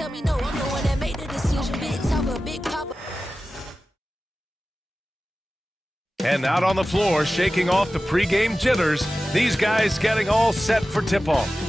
tell me no, I'm the one that made the decision. Big talker, big papa. And out on the floor, shaking off the pregame jitters, these guys getting all set for tip-off.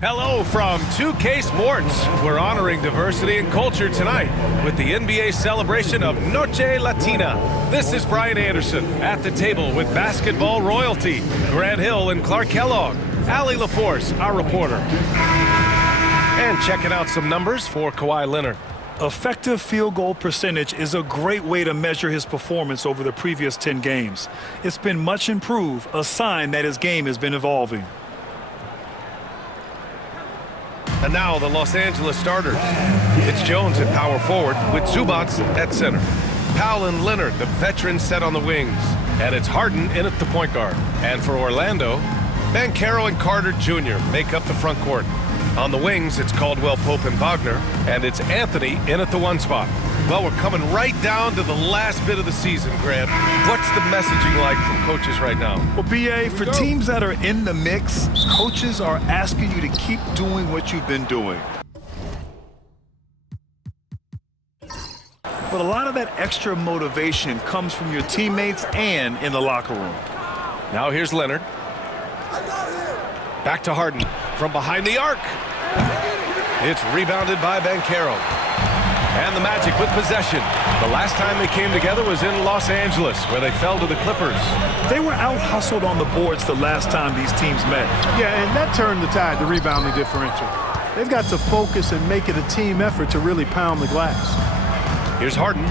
Hello from 2K Sports. We're honoring diversity and culture tonight with the NBA celebration of Noche Latina. This is Brian Anderson at the table with basketball royalty, Grant Hill and Clark Kellogg, Allie LaForce, our reporter. And checking out some numbers for Kawhi Leonard. Effective field goal percentage is a great way to measure his performance over the previous 10 games. It's been much improved, a sign that his game has been evolving. And now the Los Angeles starters. It's Jones at power forward with Zubac at center. Powell and Leonard, the veterans, set on the wings. And it's Harden in at the point guard. And for Orlando, Banchero and Carter Jr. make up the front court. On the wings, it's Caldwell Pope and Wagner. And it's Anthony in at the one spot. Well, we're coming right down to the last bit of the season, Grant. What's the messaging like from coaches right now? Well, B.A., for teams that are in the mix, coaches are asking you to keep doing what you've been doing. But a lot of that extra motivation comes from your teammates and in the locker room. Now here's Leonard. Back to Harden from behind the arc. It's rebounded by Banchero. And the Magic with possession. The last time they came together was in Los Angeles, where they fell to the Clippers. They were out-hustled on the boards the last time these teams met. Yeah, and that turned the tide, the rebounding differential. They've got to focus and make it a team effort to really pound the glass. Here's Harden.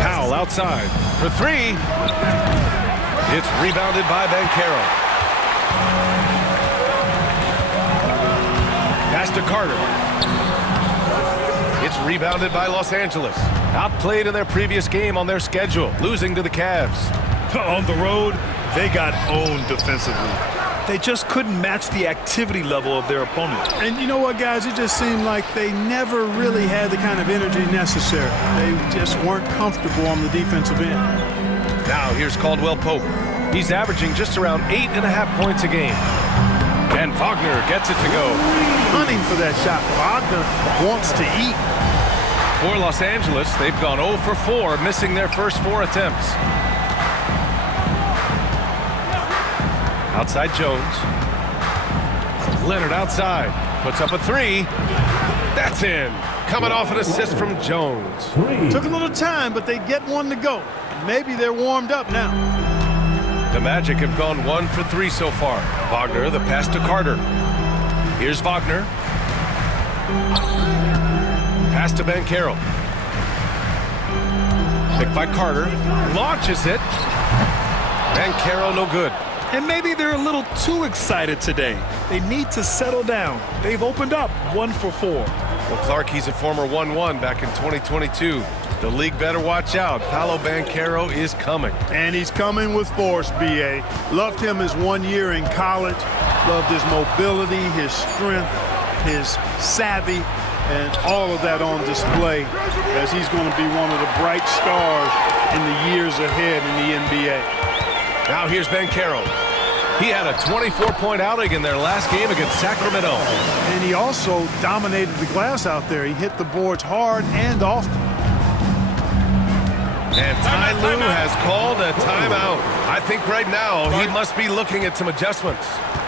Powell outside for three. It's rebounded by Banchero. Pass to Carter. It's rebounded by Los Angeles. Outplayed in their previous game on their schedule, losing to the Cavs. On the road, they got owned defensively. They just couldn't match the activity level of their opponent. And you know what, guys? It just seemed like they never really had the kind of energy necessary. They just weren't comfortable on the defensive end. Now here's Caldwell Pope. He's averaging just around 8.5 points a game. And Wagner gets it to go. Hunting for that shot. Wagner wants to eat. For Los Angeles, they've gone 0 for 4, missing their first 4 attempts. Outside Jones. Leonard outside. Puts up a 3. That's in. Coming off an assist from Jones. Took a little time, but they get one to go. Maybe they're warmed up now. The Magic have gone 1 for 3 so far. Wagner, the pass to Carter. Here's Wagner. Pass to Banchero. Picked by Carter. Launches it. Banchero no good. And maybe they're a little too excited today. They need to settle down. They've opened up 1 for 4. Well, Clark, he's a former 1-1 back in 2022. The league better watch out. Paolo Banchero is coming. And he's coming with force, B.A. Loved him his 1 year in college. Loved his mobility, his strength, his savvy, and all of that on display as he's going to be one of the bright stars in the years ahead in the NBA. Now here's Banchero. He had a 24-point outing in their last game against Sacramento. And he also dominated the glass out there. He hit the boards hard and often. And Ty Lue has called a timeout. I think right now he must be looking at some adjustments.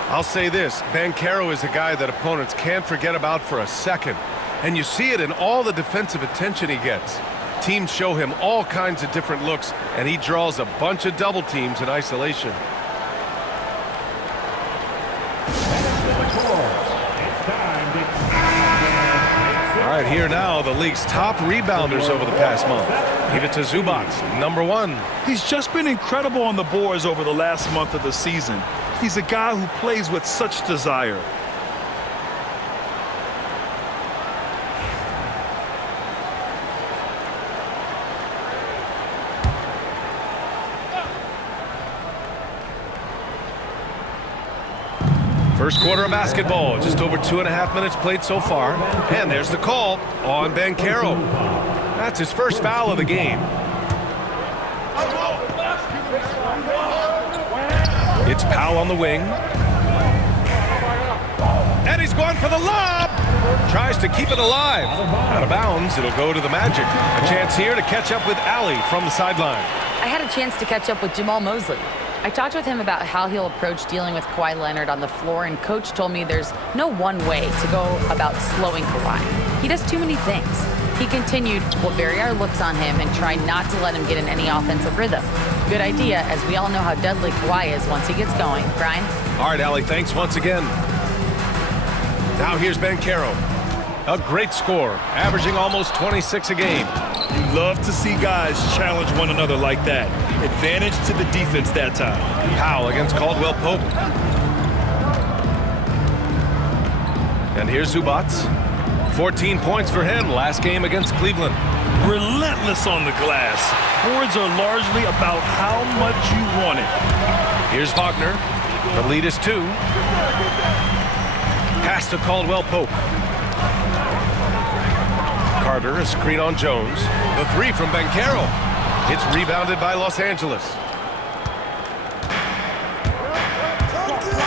I'll say this, Banchero is a guy that opponents can't forget about for a second. And you see it in all the defensive attention he gets. Teams show him all kinds of different looks, and he draws a bunch of double teams in isolation. All right, here now, the league's top rebounders over the past month. Give it to Zubac, number 1. He's just been incredible on the boards over the last month of the season. He's a guy who plays with such desire. First quarter of basketball, just over 2.5 minutes played so far. And there's the call on Banchero. That's his first foul of the game. It's Powell on the wing. And he's going for the lob. Tries to keep it alive. Out of bounds, it'll go to the Magic. A chance here to catch up with Allie from the sideline. I had a chance to catch up with Jamal Mosley. I talked with him about how he'll approach dealing with Kawhi Leonard on the floor, and Coach told me there's no one way to go about slowing Kawhi. He does too many things. He continued, we'll vary our looks on him and try not to let him get in any offensive rhythm. Good idea, as we all know how deadly Kawhi is once he gets going. Brian? All right, Allie, thanks once again. Now here's Banchero. A great score, averaging almost 26 a game. You love to see guys challenge one another like that. Advantage to the defense that time. Powell against Caldwell Pope. And here's Zubac. 14 points for him last game against Cleveland. Relentless on the glass. Boards are largely about how much you want it. Here's Wagner. The lead is 2. Pass to Caldwell Pope. Carter, a screen on Jones. The 3 from Banchero. It's rebounded by Los Angeles.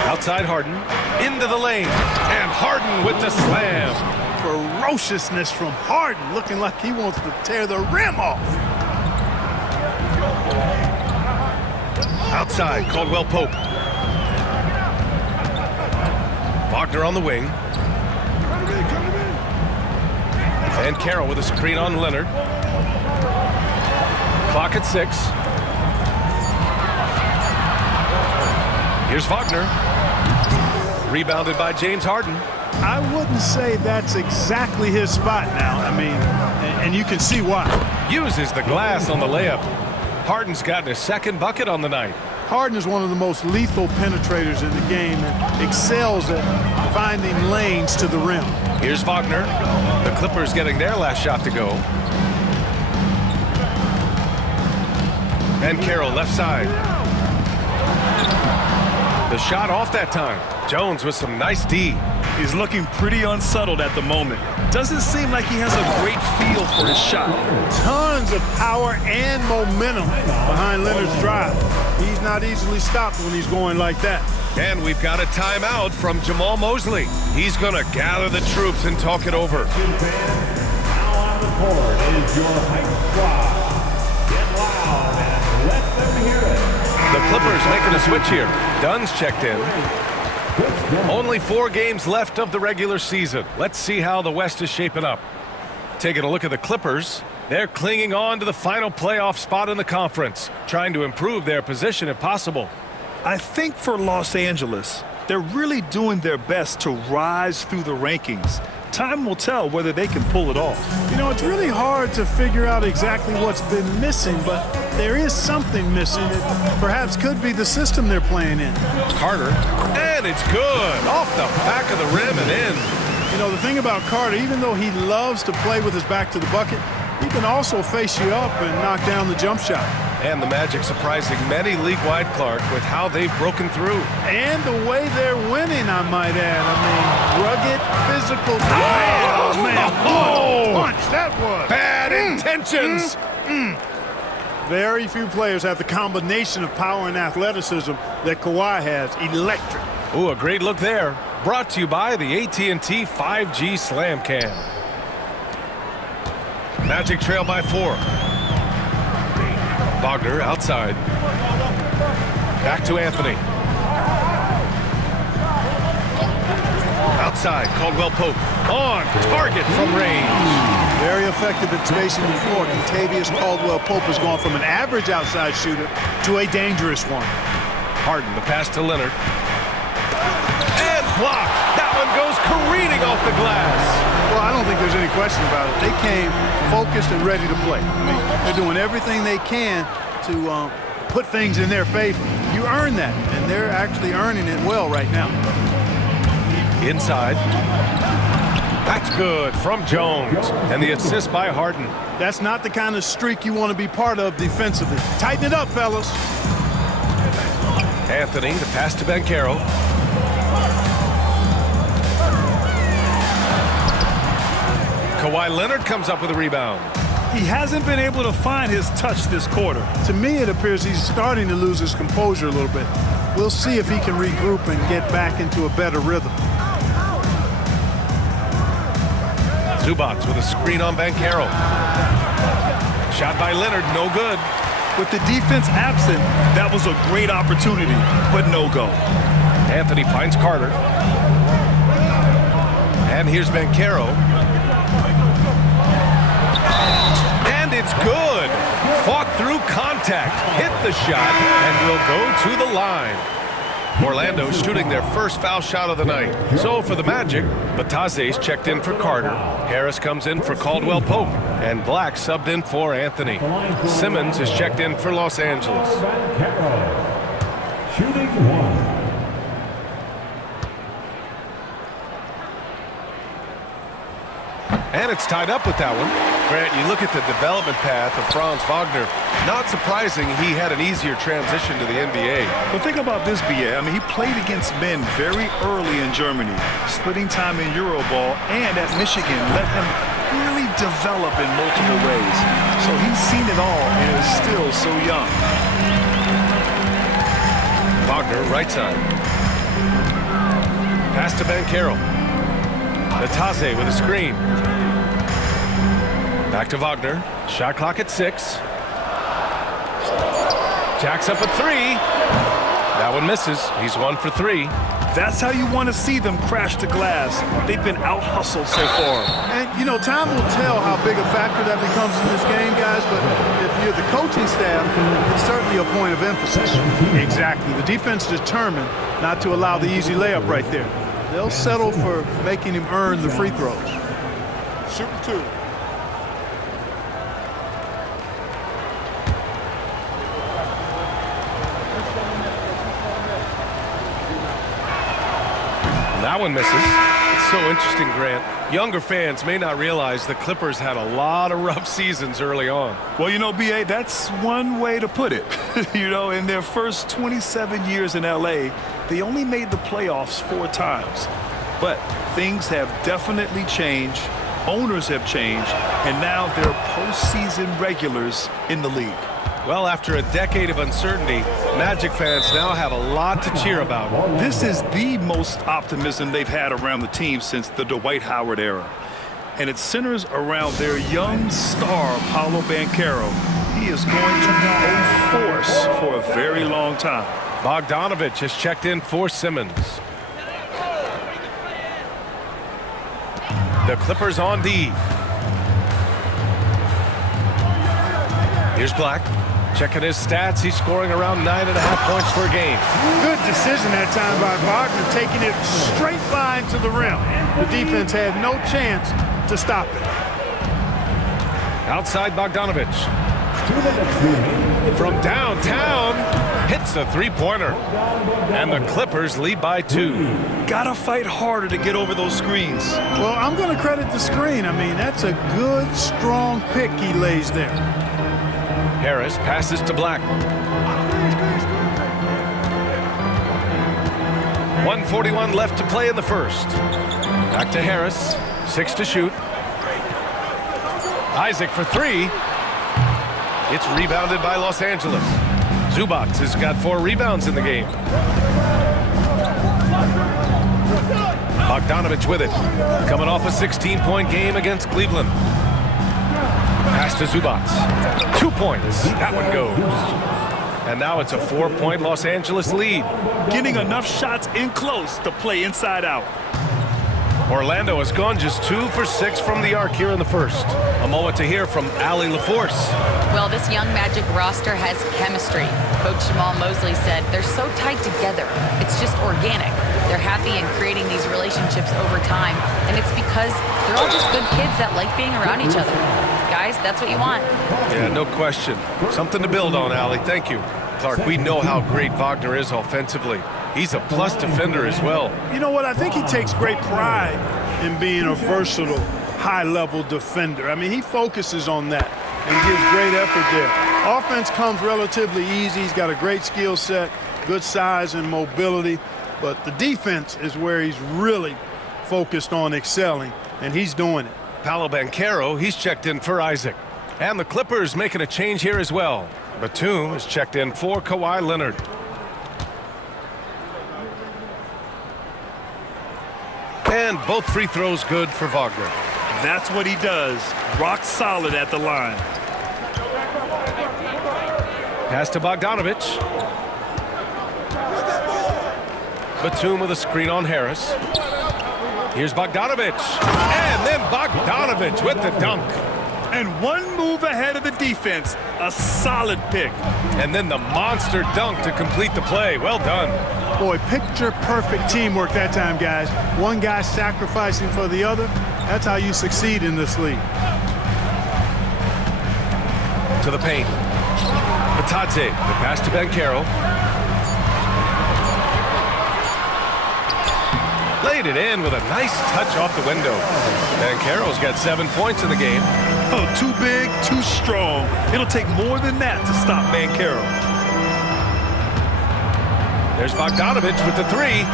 Outside Harden. Into the lane. And Harden with the slam. Ferociousness from Harden, looking like he wants to tear the rim off. Outside, Caldwell Pope. Wagner on the wing. And Carroll with a screen on Leonard. Clock at 6. Here's Wagner. Rebounded by James Harden. I wouldn't say that's exactly his spot now. I mean, and you can see why. Uses the glass on the layup. Harden's gotten his second bucket on the night. Harden is one of the most lethal penetrators in the game and excels at finding lanes to the rim. Here's Wagner. The Clippers getting their last shot to go. And Carroll left side. The shot off that time. Jones with some nice D. He's looking pretty unsettled at the moment. Doesn't seem like he has a great feel for his shot. Tons of power and momentum behind Leonard's drive. He's not easily stopped when he's going like that. And we've got a timeout from Jamal Mosley. He's going to gather the troops and talk it over. Now on the court is your hype squad. Get loud and let them hear it. The Clippers making a switch here. Dunn's checked in. Only 4 games left of the regular season. Let's see how the West is shaping up. Taking a look at the Clippers. They're clinging on to the final playoff spot in the conference, trying to improve their position if possible. I think for Los Angeles, they're really doing their best to rise through the rankings. Time will tell whether they can pull it off. You know, it's really hard to figure out exactly what's been missing, but there is something missing. It perhaps could be the system they're playing in. Carter, and it's good. Off the back of the rim and in. You know, the thing about Carter, even though he loves to play with his back to the bucket, he can also face you up and knock down the jump shot. And the Magic surprising many league-wide, Clark, with how they've broken through. And the way they're winning, I might add. I mean, rugged, physical. Oh, man. Oh, punch that was. Bad intentions. Very few players have the combination of power and athleticism that Kawhi has. Electric. Ooh, a great look there. Brought to you by the AT&T 5G Slam Cam. Magic trail by 4. Wagner outside. Back to Anthony. Outside, Caldwell Pope. On target from range. Very effective at spacing the floor. Contavious Caldwell Pope has gone from an average outside shooter to a dangerous one. Harden, the pass to Leonard. And blocked. That one goes careening off the glass. Well, I don't think there's any question about it. They came focused and ready to play. I mean, they're doing everything they can to put things in their favor. You earn that, and they're actually earning it well right now. Inside. That's good from Jones. And the assist by Harden. That's not the kind of streak you want to be part of defensively. Tighten it up, fellas. Anthony, the pass to Banchero. Kawhi Leonard comes up with a rebound. He hasn't been able to find his touch this quarter. To me, it appears he's starting to lose his composure a little bit. we'll see if he can regroup and get back into a better rhythm. Zubac with a screen on Banchero. Shot by Leonard, no good. With the defense absent, that was a great opportunity, but no go. Anthony finds Carter. And here's Banchero. And it's good. Fought through contact, hit the shot, and will go to the line. Orlando shooting their first foul shot of the night. So for the Magic, Batase's checked in for Carter. Harris comes in for Caldwell Pope. And Black subbed in for Anthony. Simmons is checked in for Los Angeles. Shooting 1. And it's tied up with that one. Grant, you look at the development path of Franz Wagner. Not surprising he had an easier transition to the NBA. But think about this, B.A. I mean, he played against men very early in Germany, splitting time in Euroball, and at Michigan let him really develop in multiple ways. So he's seen it all and is still so young. Wagner, right side. Pass to Banchero. Natase with a screen. Back to Wagner. Shot clock at 6. Jacks up a 3. That one misses. He's 1 for 3. That's how you want to see them crash the glass. They've been out-hustled so far. And, you know, time will tell how big a factor that becomes in this game, guys, but if you're the coaching staff, it's certainly a point of emphasis. Exactly. The defense is determined not to allow the easy layup right there. They'll settle for making him earn the free throws. Shooting 2. That one misses. It's so interesting, Grant. Younger fans may not realize the Clippers had a lot of rough seasons early on. Well, you know, B.A., that's one way to put it. You know, in their first 27 years in L.A., they only made the playoffs 4 times. But things have definitely changed. Owners have changed. And now they're postseason regulars in the league. Well, after a decade of uncertainty, Magic fans now have a lot to cheer about. This is the most optimism they've had around the team since the Dwight Howard era. And it centers around their young star, Paolo Banchero. He is going to go force for a very long time. Bogdanovich has checked in for Simmons. The Clippers on D. Here's Black. Checking his stats, he's scoring around 9.5 points per game. Good decision that time by Wagner, taking it straight line to the rim. The defense had no chance to stop it. Outside Bogdanovich. From downtown, hits the three-pointer. And the Clippers lead by 2. Gotta fight harder to get over those screens. Well, I'm going to credit the screen. I mean, that's a good, strong pick he lays there. Harris passes to Black. 1:41 left to play in the first. Back to Harris. 6 to shoot. Isaac for 3. It's rebounded by Los Angeles. Zubac has got 4 rebounds in the game. Bogdanovich with it. Coming off a 16-point game against Cleveland. Pass to Zubac. 2 points. That one goes. And now it's a 4-point Los Angeles lead. Getting enough shots in close to play inside out. Orlando has gone just 2 for 6 from the arc here in the first. A moment to hear from Allie LaForce. Well, this young Magic roster has chemistry. Coach Jamal Mosley said they're so tight together. It's just organic. They're happy in creating these relationships over time, and it's because they're all just good kids that like being around each other. Guys, that's what you want. Yeah, no question. Something to build on, Allie. Thank you. Clark, we know how great Wagner is offensively. He's a plus defender as well. You know what? I think he takes great pride in being a versatile, high-level defender. I mean, he focuses on that and gives great effort there. Offense comes relatively easy. He's got a great skill set, good size and mobility. But the defense is where he's really focused on excelling, and he's doing it. Paolo Banchero, he's checked in for Isaac. And the Clippers making a change here as well. Batum is checked in for Kawhi Leonard. And both free throws good for Wagner. That's what he does. Rock solid at the line. Pass to Bogdanovic. Batum with a screen on Harris. Here's Bogdanovic. And then Bogdanovic with the dunk. And one move ahead of the defense. A solid pick. And then the monster dunk to complete the play. Well done. Boy, picture-perfect teamwork that time, guys. One guy sacrificing for the other. That's how you succeed in this league. To the paint. Batadze, the pass to Banchero. Laid it in with a nice touch off the window. Banchero's got 7 points in the game. Oh, too big, too strong. It'll take more than that to stop Banchero. There's Bogdanovic with the three.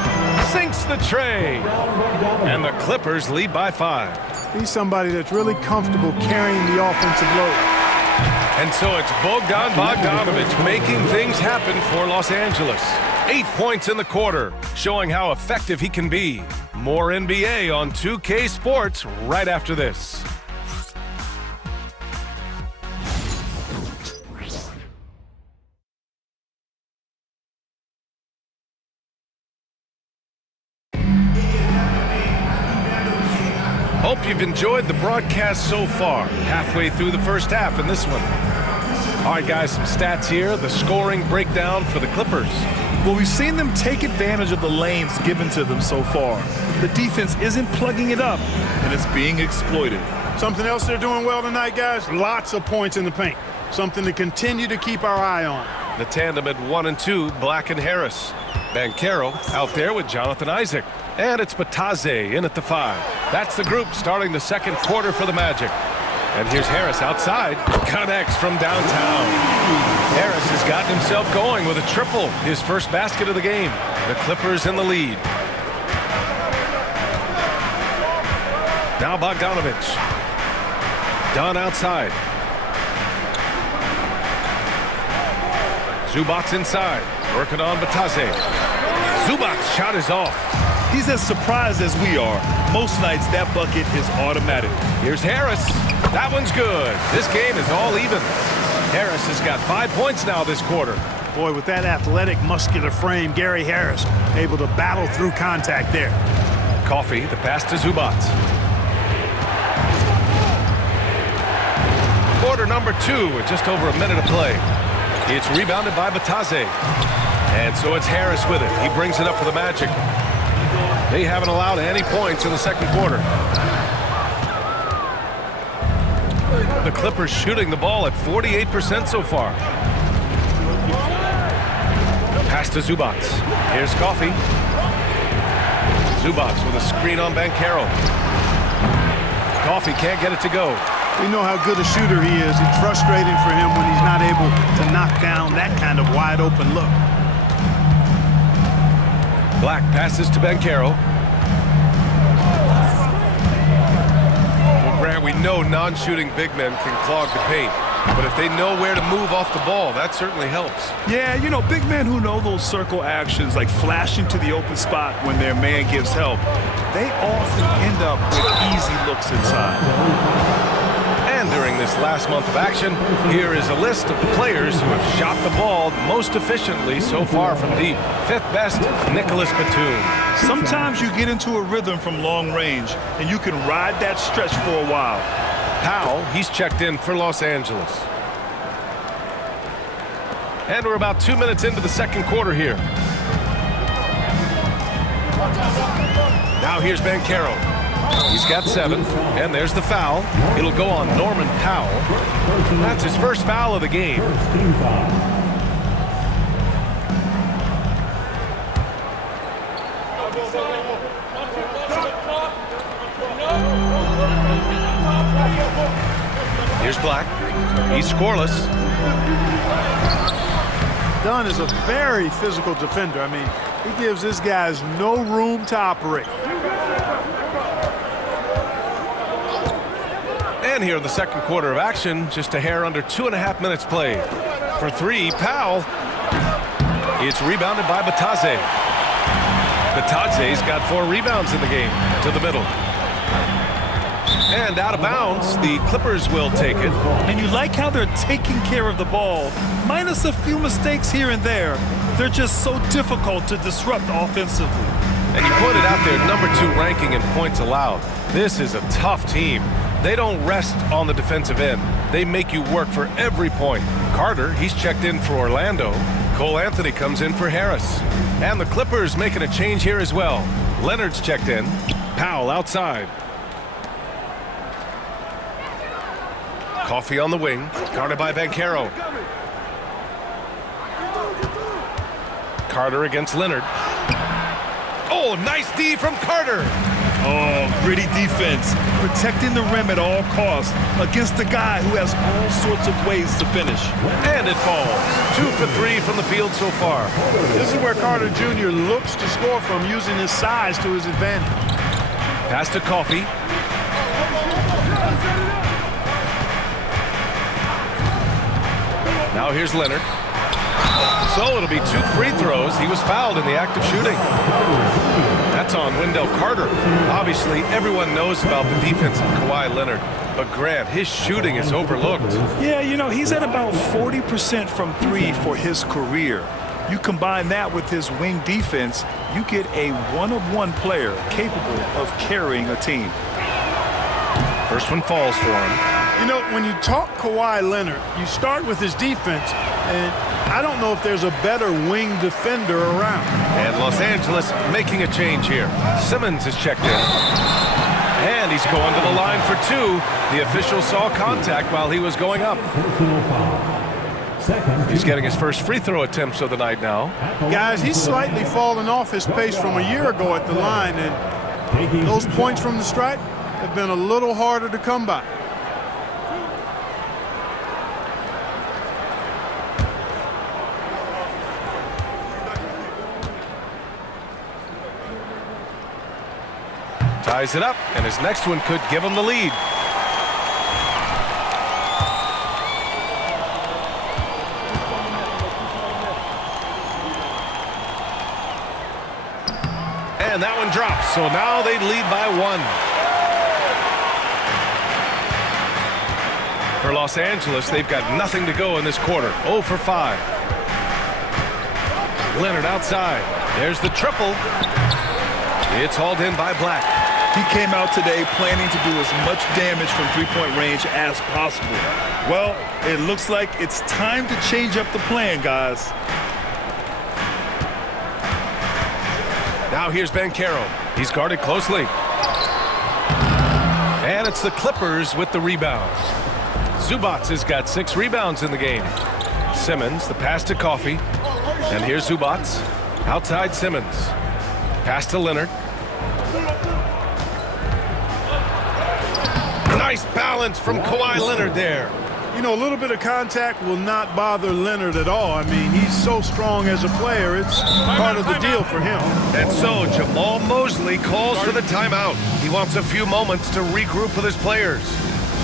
Sinks the tray. And the Clippers lead by 5. He's somebody that's really comfortable carrying the offensive load. And so it's Bogdan Bogdanovic making things happen for Los Angeles. 8 points in the quarter, showing how effective he can be. More NBA on 2K Sports right after this. Hope you've enjoyed the broadcast so far. Halfway through the first half in this one. All right, guys, some stats here. The scoring breakdown for the Clippers. Well, we've seen them take advantage of the lanes given to them so far. The defense isn't plugging it up, and it's being exploited. Something else they're doing well tonight, guys? Lots of points in the paint. Something to continue to keep our eye on. The tandem at 1 and 2, Black and Harris. Banchero out there with Jonathan Isaac. And it's Batadze in at the 5. That's the group starting the second quarter for the Magic. And here's Harris outside. Connects from downtown. Harris has gotten himself going with a triple. His first basket of the game. The Clippers in the lead. Now Bogdanovic. Dunn outside. Zubac inside. Working on Batadze. Zubac's shot is off. He's as surprised as we are. Most nights, that bucket is automatic. Here's Harris. That one's good. This game is all even. Harris has got 5 points now this quarter. Boy, with that athletic, muscular frame, Gary Harris able to battle through contact there. Coffee, the pass to Zubac. Quarter number 2 with just over a minute to play. It's rebounded by Batadze. And so it's Harris with it. He brings it up for the Magic. They haven't allowed any points in the second quarter. The Clippers shooting the ball at 48% so far. Pass to Zubac. Here's Coffee. Zubac with a screen on Banchero. Coffee can't get it to go. We know how good a shooter he is. It's frustrating for him when he's not able to knock down that kind of wide open look. Black passes to Banchero. Well, Grant, we know non-shooting big men can clog the paint. But if they know where to move off the ball, that certainly helps. Yeah, you know, big men who know those circle actions, like flashing to the open spot when their man gives help, they often end up with easy looks inside. And during this last month of action, here is a list of the players who have shot the ball most efficiently so far from deep. 5th best, Nicholas Batum. Sometimes you get into a rhythm from long range, and you can ride that stretch for a while. Powell, he's checked in for Los Angeles. And we're about 2 minutes into the second quarter here. Now here's Banchero. He's got 7, and there's the foul. It'll go on Norman Powell. That's his first foul of the game. Here's Black. He's scoreless. Dunn is a very physical defender. I mean, he gives his guys no room to operate. And here in the second quarter of action, just a hair under 2.5 minutes played. For 3, Powell. It's rebounded by Batadze. Bataze's got 4 rebounds in the game. To the middle. And out of bounds, the Clippers will take it. And you like how they're taking care of the ball. Minus a few mistakes here and there, they're just so difficult to disrupt offensively. And you pointed out their #2 ranking in points allowed. This is a tough team. They don't rest on the defensive end. They make you work for every point. Carter, he's checked in for Orlando. Cole Anthony comes in for Harris. And the Clippers making a change here as well. Leonard's checked in. Powell outside. Coffee on the wing. Guarded by Banchero. Carter against Leonard. Oh, nice D from Carter. Oh, gritty defense. Protecting the rim at all costs against a guy who has all sorts of ways to finish. And it falls. 2 for 3 from the field so far. This is where Carter Jr. looks to score from, using his size to his advantage. Pass to Coffee. Now here's Leonard. So it'll be 2 free throws. He was fouled in the act of shooting. That's on Wendell Carter. Obviously, everyone knows about the defense of Kawhi Leonard. But Grant, his shooting is overlooked. Yeah, you know, he's at about 40% from 3 for his career. You combine that with his wing defense, you get a one-of-one player capable of carrying a team. First one falls for him. You know, when you talk Kawhi Leonard, you start with his defense, and I don't know if there's a better wing defender around. And Los Angeles making a change here. Simmons is checked in. And he's going to the line for 2. The official saw contact while he was going up. He's getting his first free throw attempts of the night now. Guys, he's slightly fallen off his pace from a year ago at the line, and those points from the stripe have been a little harder to come by. Ties it up, and his next one could give him the lead. And that one drops, so now they lead by 1. For Los Angeles, they've got nothing to go in this quarter. 0 for 5. Leonard outside. There's the triple. It's hauled in by Black. He came out today planning to do as much damage from three-point range as possible. Well, it looks like it's time to change up the plan, guys. Now here's Banchero. He's guarded closely. And it's the Clippers with the rebounds. Zubac has got 6 rebounds in the game. Simmons, the pass to Coffee. And here's Zubac. Outside Simmons. Pass to Leonard. Nice balance from Kawhi Leonard there. You know, a little bit of contact will not bother Leonard at all. I mean, he's so strong as a player. It's part of the deal for him. And so Jamal Mosley calls for the timeout. He wants a few moments to regroup with his players.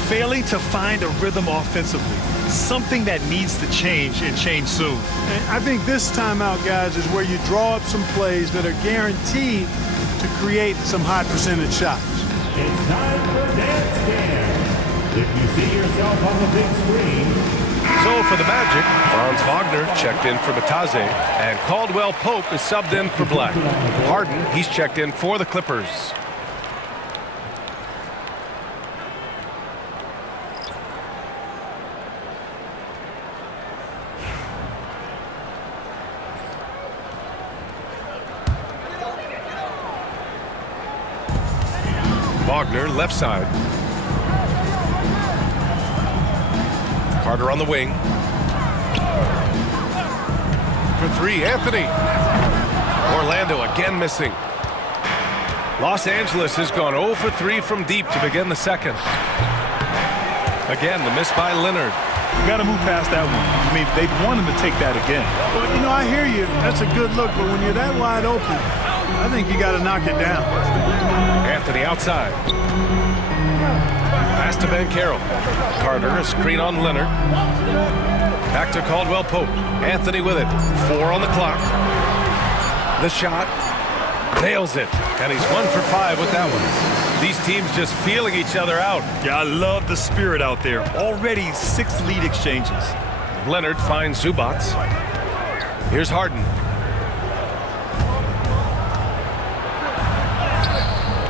Failing to find a rhythm offensively. Something that needs to change, and change soon. And I think this timeout, guys, is where you draw up some plays that are guaranteed to create some high percentage shots. It's time for Dance Cam. If you see yourself on the big screen. So for the Magic, Franz Wagner checked in for Bataze, and Caldwell Pope is subbed in for Black. Harden, he's checked in for the Clippers. Wagner, left side. Carter on the wing. For 3, Anthony. Orlando again missing. Los Angeles has gone 0 for 3 from deep to begin the second. Again, the miss by Leonard. You got to move past that one. I mean, they want him to take that again. Well, you know, I hear you. That's a good look, but when you're that wide open, I think you got to knock it down. Anthony outside. Pass to Banchero. Carter, a screen on Leonard. Back to Caldwell Pope. Anthony with it. 4 on the clock. The shot. Nails it, and he's 1 for 5 with that one. These teams just feeling each other out. Yeah, I love the spirit out there. Already 6 lead exchanges. Leonard finds Zubac. Here's Harden.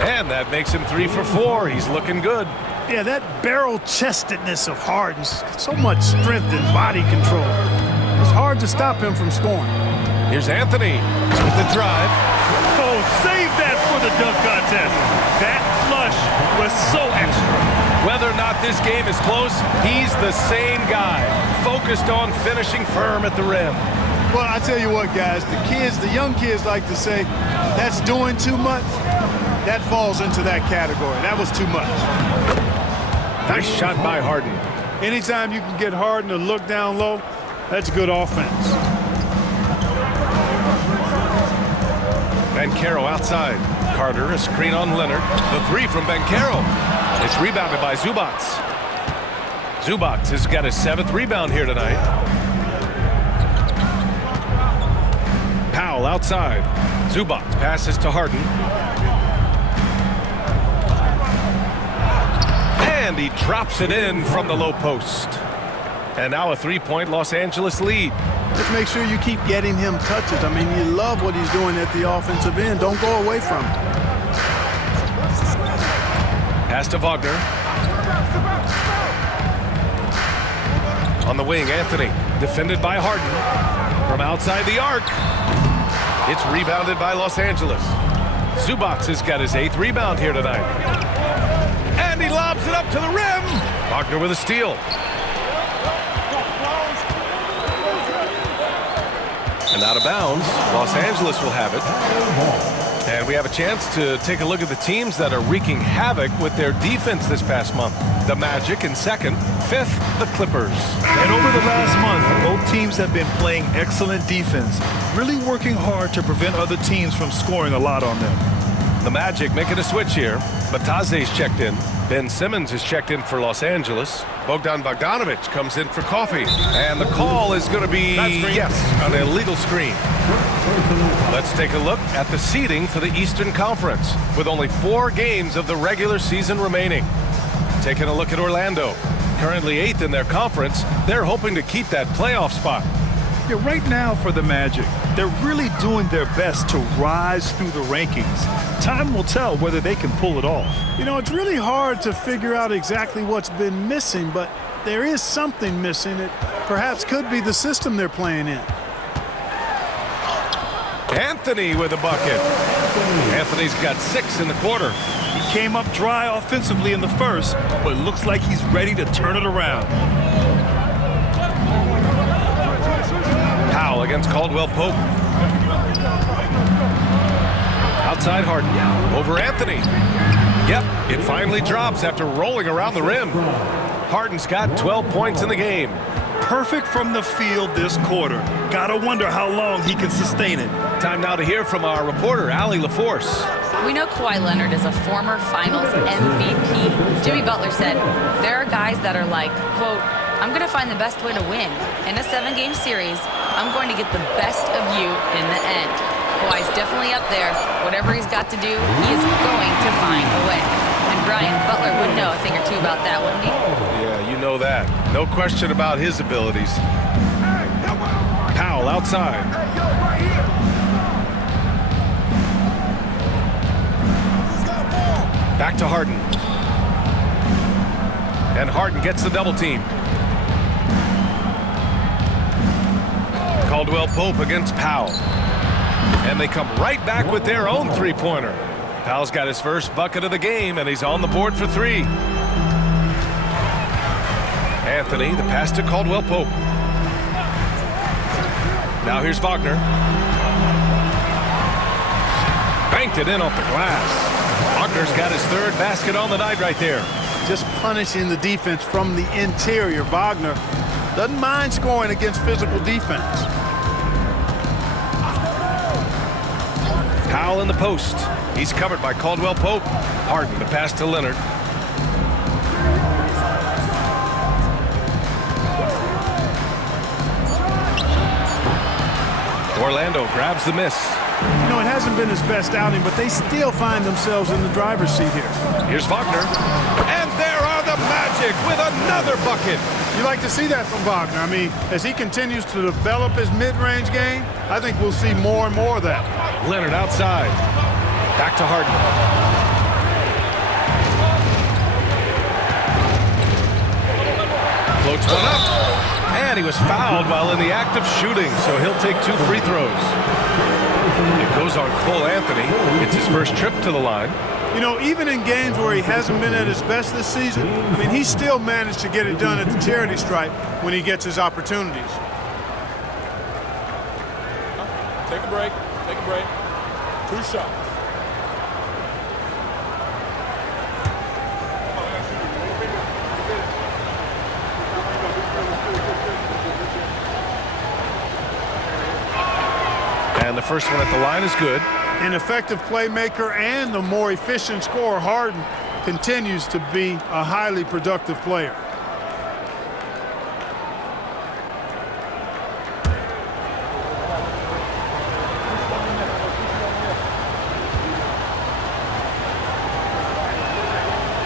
And that makes him 3 for 4. He's looking good. Yeah, that barrel-chestedness of Harden's, so much strength and body control. It's hard to stop him from scoring. Here's Anthony with the drive. Oh, save that for the dunk contest. That flush was so extra. Whether or not this game is close, he's the same guy, focused on finishing firm at the rim. Well, I tell you what, guys, the young kids like to say, that's doing too much. That falls into that category. That was too much. Nice shot by Harden. Anytime you can get Harden to look down low, that's good offense. Banchero outside. Carter, a screen on Leonard. The 3 from Banchero. It's rebounded by Zubac. Zubac has got his 7th rebound here tonight. Powell outside. Zubac passes to Harden. And he drops it in from the low post. And now a 3-point Los Angeles lead. Just make sure you keep getting him touches. I mean, you love what he's doing at the offensive end. Don't go away from him. Pass to Wagner. On the wing, Anthony. Defended by Harden. From outside the arc. It's rebounded by Los Angeles. Zubac has got his 8th rebound here tonight. And he lobs it up to the rim. Wagner with a steal. And out of bounds, Los Angeles will have it. And we have a chance to take a look at the teams that are wreaking havoc with their defense this past month. The Magic in 2nd, 5th, the Clippers. And over the last month, both teams have been playing excellent defense, really working hard to prevent other teams from scoring a lot on them. The Magic making a switch here. Bataze's checked in. Ben Simmons is checked in for Los Angeles. Bogdan Bogdanovic comes in for coffee. And the call is going to be, yes, an illegal screen. Let's take a look at the seeding for the Eastern Conference with only 4 games of the regular season remaining. Taking a look at Orlando. Currently 8th in their conference. They're hoping to keep that playoff spot. Yeah, right now for the Magic, they're really doing their best to rise through the rankings. Time will tell whether they can pull it off. You know, it's really hard to figure out exactly what's been missing, but there is something missing. It perhaps could be the system they're playing in. Anthony with a bucket. Anthony's got 6 in the quarter. He came up dry offensively in the first, but looks like he's ready to turn it around. Powell against Caldwell Pope. Outside Harden. Over Anthony. Yep, it finally drops after rolling around the rim. Harden's got 12 points in the game. Perfect from the field this quarter. Gotta wonder how long he can sustain it. Time now to hear from our reporter, Allie LaForce. We know Kawhi Leonard is a former Finals MVP. Jimmy Butler said, there are guys that are like, quote, I'm going to find the best way to win. In a 7-game series, I'm going to get the best of you in the end. Kawhi's definitely up there. Whatever he's got to do, he is going to find a way. And Brian, Butler would know a thing or two about that, wouldn't he? Yeah, you know that. No question about his abilities. Powell outside. Back to Harden. And Harden gets the double team. Caldwell Pope against Powell. And they come right back with their own 3-pointer. Powell's got his first bucket of the game, and he's on the board for 3. Anthony, the pass to Caldwell Pope. Now here's Wagner. Banked it in off the glass. Wagner's got his 3rd basket on the night right there. Just punishing the defense from the interior. Wagner doesn't mind scoring against physical defense. Powell in the post. He's covered by Caldwell Pope. Harden, the pass to Leonard. Orlando grabs the miss. You know, it hasn't been his best outing, but they still find themselves in the driver's seat here. Here's Wagner. And there are the Magic with another bucket. You like to see that from Wagner. I mean, as he continues to develop his mid-range game, I think we'll see more and more of that. Leonard outside. Back to Harden. Floats one up. And he was fouled while in the act of shooting, so he'll take 2 free throws. It goes on Cole Anthony. It's his first trip to the line. You know, even in games where he hasn't been at his best this season, I mean, he still managed to get it done at the charity stripe when he gets his opportunities. Take a break. Take a break. 2 shots. And the first one at the line is good. An effective playmaker and the more efficient scorer, Harden continues to be a highly productive player.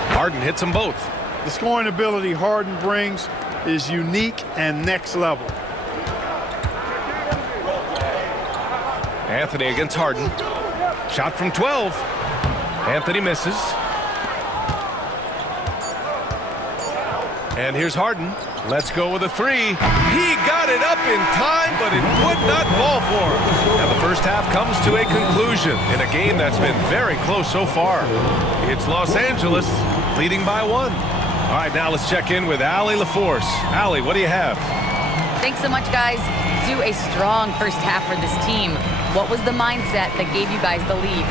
Harden hits them both. The scoring ability Harden brings is unique and next level. Anthony against Harden. Shot from 12. Anthony misses. And here's Harden. Let's go with a 3. He got it up in time, but it would not fall for him. And the first half comes to a conclusion in a game that's been very close so far. It's Los Angeles leading by 1. All right, now let's check in with Allie LaForce. Allie, what do you have? Thanks so much, guys. Do a strong first half for this team. What was the mindset that gave you guys the lead?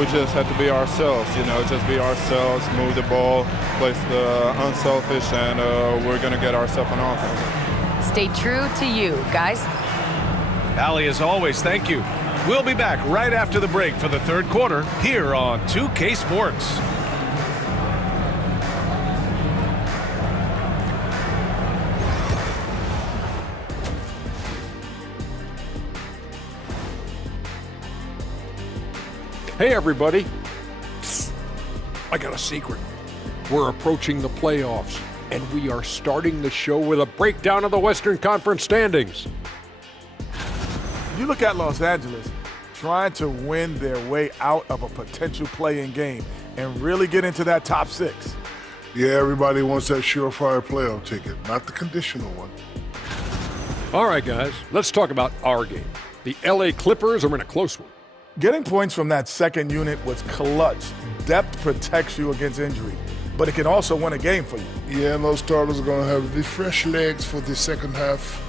We just had to be ourselves, you know, just be ourselves, move the ball, play the unselfish, and we're going to get ourselves an offense. Stay true to you, guys. Allie, as always, thank you. We'll be back right after the break for the third quarter here on 2K Sports. Hey, everybody. Psst. I got a secret. We're approaching the playoffs, and we are starting the show with a breakdown of the Western Conference standings. You look at Los Angeles trying to win their way out of a potential play-in game and really get into that top 6. Yeah, everybody wants that surefire playoff ticket, not the conditional one. All right, guys, let's talk about our game. The LA Clippers are in a close one. Getting points from that second unit was clutch. Depth protects you against injury, but it can also win a game for you. Yeah, and those starters are going to have the fresh legs for the second half.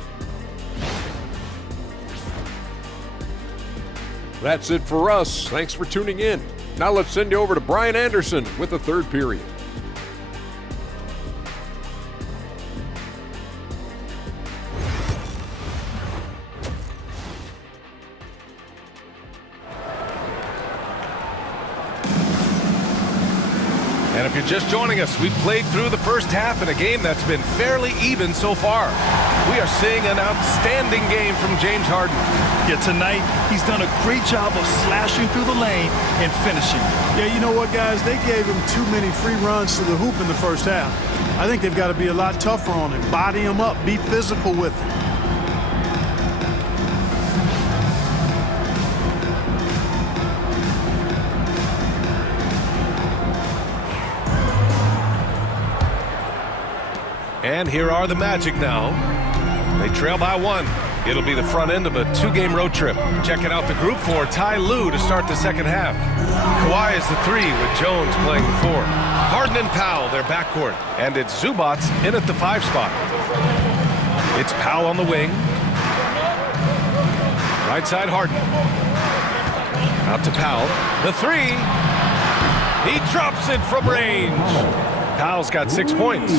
That's it for us. Thanks for tuning in. Now let's send you over to Brian Anderson with the third period. And if you're just joining us, we've played through the first half in a game that's been fairly even so far. We are seeing an outstanding game from James Harden. Yeah, tonight he's done a great job of slashing through the lane and finishing. Yeah, you know what, guys? They gave him too many free runs to the hoop in the first half. I think they've got to be a lot tougher on him. Body him up. Be physical with him. And here are the Magic now. They trail by 1. It'll be the front end of a 2-game road trip. Checking out the group for Ty Lue to start the second half. Kawhi is the 3 with Jones playing the 4. Harden and Powell, their backcourt. And it's Zubac in at the 5 spot. It's Powell on the wing. Right side Harden. Out to Powell. The 3. He drops it from range. Powell's got 6 points.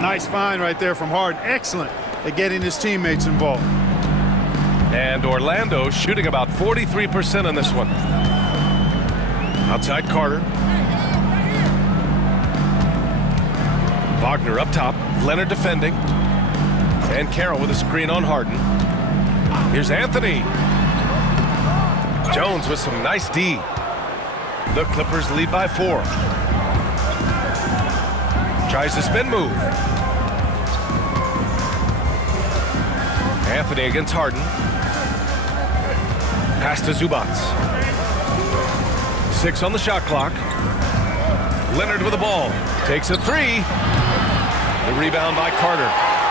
Nice find right there from Harden. Excellent at getting his teammates involved. And Orlando shooting about 43% on this one. Outside Carter. Wagner up top. Leonard defending. And Carroll with a screen on Harden. Here's Anthony. Jones with some nice D. The Clippers lead by 4. Tries the spin move. Anthony against Harden. Pass to Zubac. 6 on the shot clock. Leonard with the ball. Takes a 3. The rebound by Carter.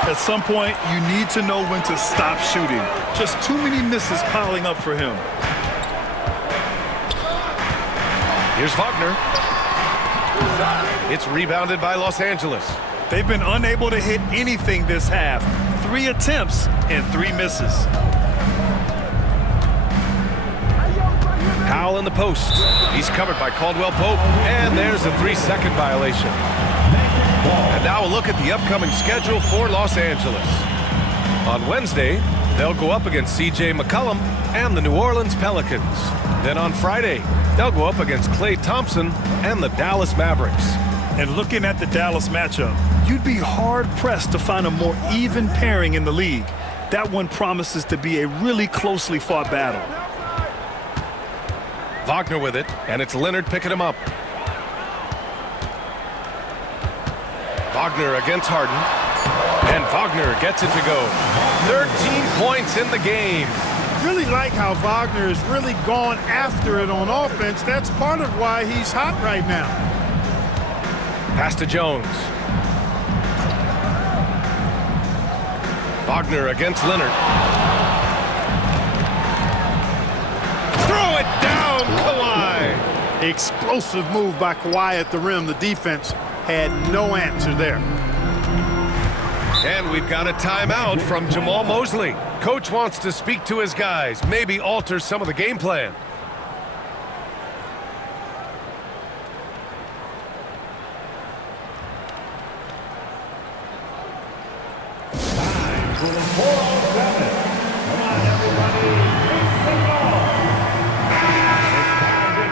At some point, you need to know when to stop shooting. Just too many misses piling up for him. Here's Wagner. It's rebounded by Los Angeles. They've been unable to hit anything this half. 3 attempts and 3 misses. Powell in the post. He's covered by Caldwell Pope. And there's a 3-second violation. And now a look at the upcoming schedule for Los Angeles. On Wednesday, they'll go up against C.J. McCollum and the New Orleans Pelicans. Then on Friday, they'll go up against Klay Thompson and the Dallas Mavericks. And looking at the Dallas matchup, you'd be hard-pressed to find a more even pairing in the league. That one promises to be a really closely fought battle. Wagner with it, and it's Leonard picking him up. Wagner against Harden, and Wagner gets it to go. 13 points in the game. Really like how Wagner has really gone after it on offense. That's part of why he's hot right now. Pass to Jones. Wagner against Leonard. Throw it down, Kawhi. Explosive move by Kawhi at the rim. The defense had no answer there. And we've got a timeout from Jamal Mosley. Coach wants to speak to his guys, maybe alter some of the game plan.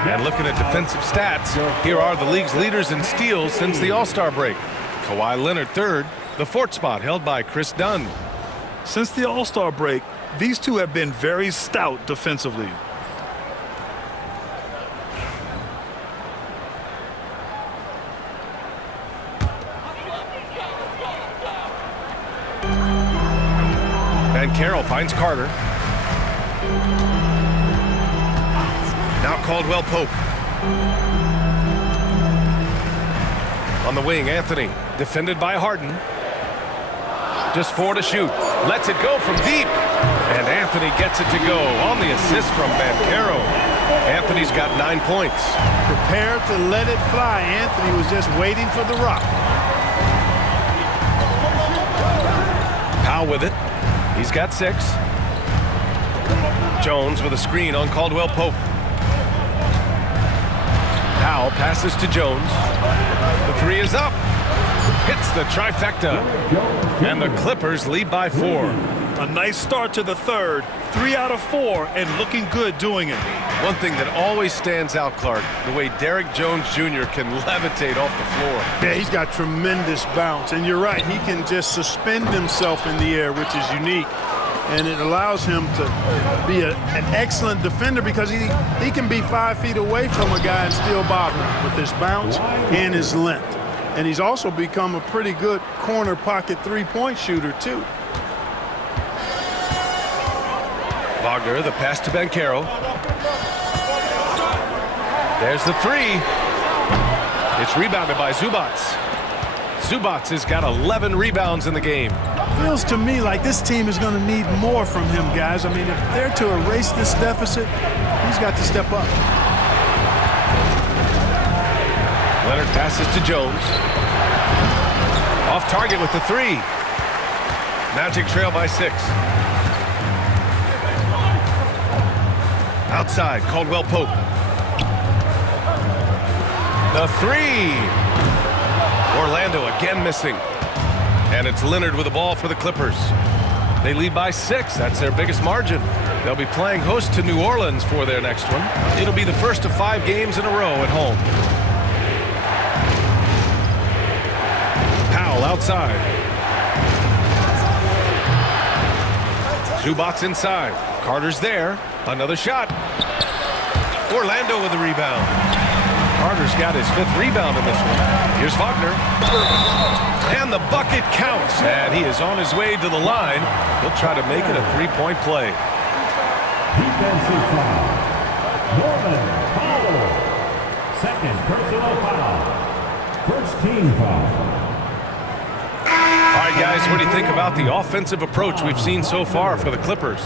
And looking at defensive stats, here are the league's leaders in steals since the All-Star break. Kawhi Leonard third, the fourth spot held by Chris Dunn. Since the All-Star break, these two have been very stout defensively. Banchero finds Carter. Now Caldwell Pope. On the wing, Anthony, defended by Harden. Just 4 to shoot. Lets it go from deep. And Anthony gets it to go on the assist from Banchero. Anthony's got 9 points. Prepared to let it fly. Anthony was just waiting for the rock. Powell with it. He's got 6. Jones with a screen on Caldwell Pope. Powell passes to Jones. The 3 is up. Hits the trifecta. And the Clippers lead by 4. A nice start to the third. 3 out of 4 and looking good doing it. One thing that always stands out, Clark, the way Derrick Jones Jr. can levitate off the floor. Yeah, he's got tremendous bounce. And you're right, he can just suspend himself in the air, which is unique. And it allows him to be an excellent defender because he can be 5 feet away from a guy and still bother him with his bounce and his length. And he's also become a pretty good corner pocket three-point shooter, too. Wagner, the pass to Banchero. There's the 3. It's rebounded by Zubac. Zubac has got 11 rebounds in the game. Feels to me like this team is going to need more from him, guys. I mean, if they're to erase this deficit, he's got to step up. Leonard passes to Jones. Off target with the 3. Magic trail by 6. Outside, Caldwell Pope. The 3. Orlando again missing. And it's Leonard with the ball for the Clippers. They lead by 6. That's their biggest margin. They'll be playing host to New Orleans for their next one. It'll be the first of 5 games in a row at home. Powell outside. Zubac inside. Carter's there. Another shot. Orlando with the rebound. Carter's got his 5th rebound in this one. Here's Wagner. And the bucket counts. And he is on his way to the line. He'll try to make it a 3-point play. Defensive foul. Norman Powell. Second personal foul. First team foul. All right, guys, what do you think about the offensive approach we've seen so far for the Clippers?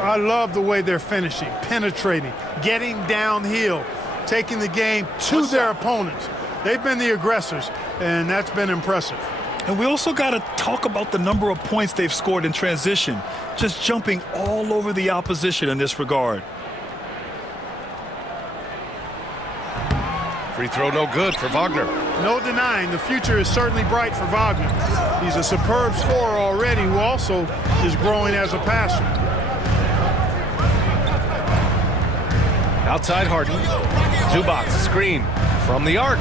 I love the way they're finishing, penetrating, getting downhill, taking the game to their opponents. They've been the aggressors, and that's been impressive. And we also got to talk about the number of points they've scored in transition, just jumping all over the opposition in this regard. Free throw no good for Wagner. No denying the future is certainly bright for Wagner. He's a superb scorer already who also is growing as a passer. Outside Harden. Zubac screen from the arc.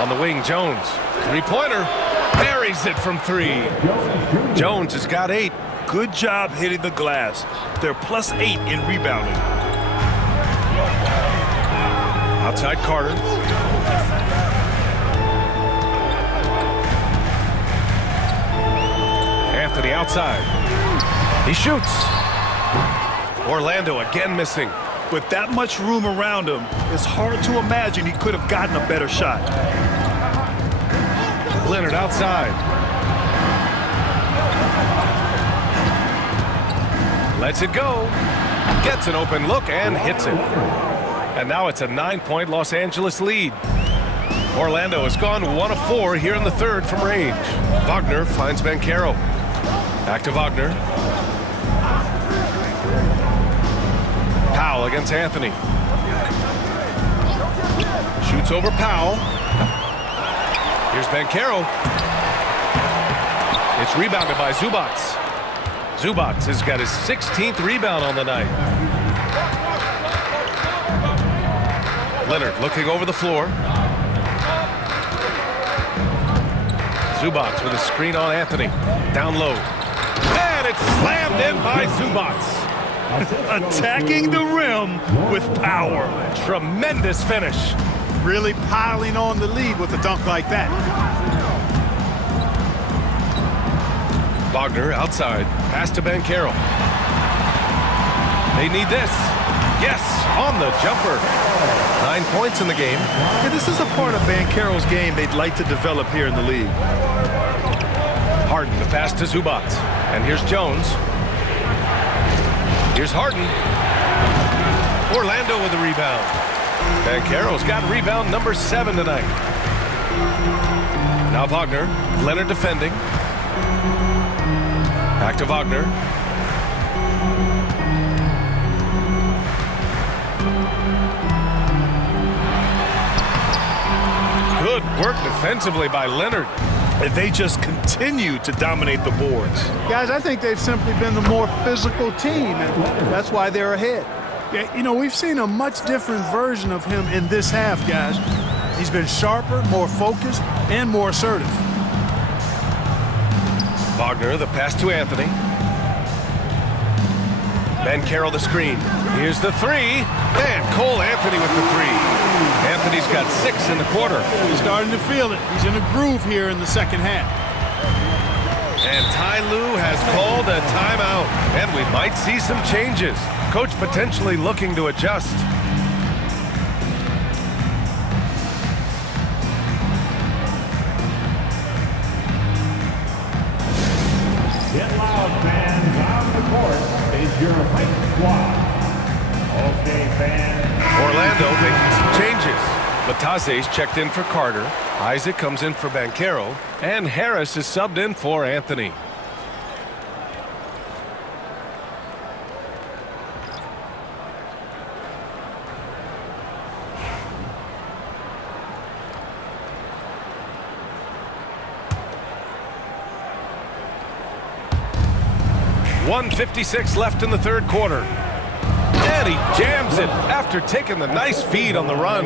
On the wing, Jones. 3-pointer. Buries it from 3. Jones has got 8. Good job hitting the glass. They're +8 in rebounding. Outside Carter. Anthony outside. He shoots. Orlando again missing. With that much room around him, it's hard to imagine he could have gotten a better shot. Leonard outside. Lets it go. Gets an open look and hits it. And now it's a 9-point Los Angeles lead. Orlando has gone 1 of 4 here in the third from range. Wagner finds Banchero. Back to Wagner. Powell against Anthony. Shoots over Powell. Here's Banchero. It's rebounded by Zubac. Zubac has got his 16th rebound on the night. Leonard looking over the floor. Zubac with a screen on Anthony. Down low. And it's slammed in by Zubac. Attacking the rim with power. Tremendous finish. Really piling on the lead with a dunk like that. Wagner outside. Pass to Banchero. They need this. Yes, on the jumper. 9 points in the game. Yeah, this is a part of Banchero's game they'd like to develop here in the league. Harden, the pass to Zubac. And here's Jones. Here's Harden. Orlando with the rebound. Banchero's got rebound number 7 tonight. Now Wagner. Leonard defending. Back to Wagner. Good work defensively by Leonard. And they just continue to dominate the boards. Guys, I think they've simply been the more physical team, and that's why they're ahead. Yeah, you know, we've seen a much different version of him in this half, guys. He's been sharper, more focused, and more assertive. Wagner, the pass to Anthony. Banchero the screen. Here's the 3. And Cole Anthony with the 3. Anthony's got 6 in the quarter. He's starting to feel it. He's in a groove here in the second half. And Ty Lue has called a timeout. And we might see some changes. Coach potentially looking to adjust. Get loud, fans. On the court is your Hype Squad. Okay, fans. Orlando making some changes. Batase's checked in for Carter. Isaac comes in for Banchero. And Harris is subbed in for Anthony. .156 left in the third quarter. And he jams it after taking the nice feed on the run.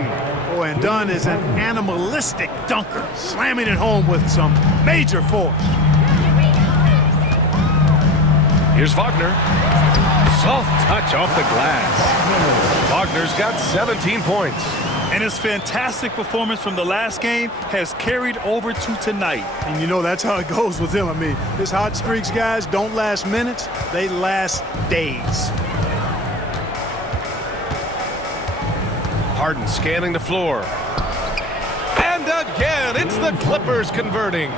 Boy, and Dunn is an animalistic dunker, slamming it home with some major force. Here's Wagner. Soft touch off the glass. Wagner's got 17 points. And his fantastic performance from the last game has carried over to tonight. And you know, that's how it goes with him. I mean, his hot streaks, guys, don't last minutes. They last days. Harden scanning the floor. And again, it's the Clippers converting.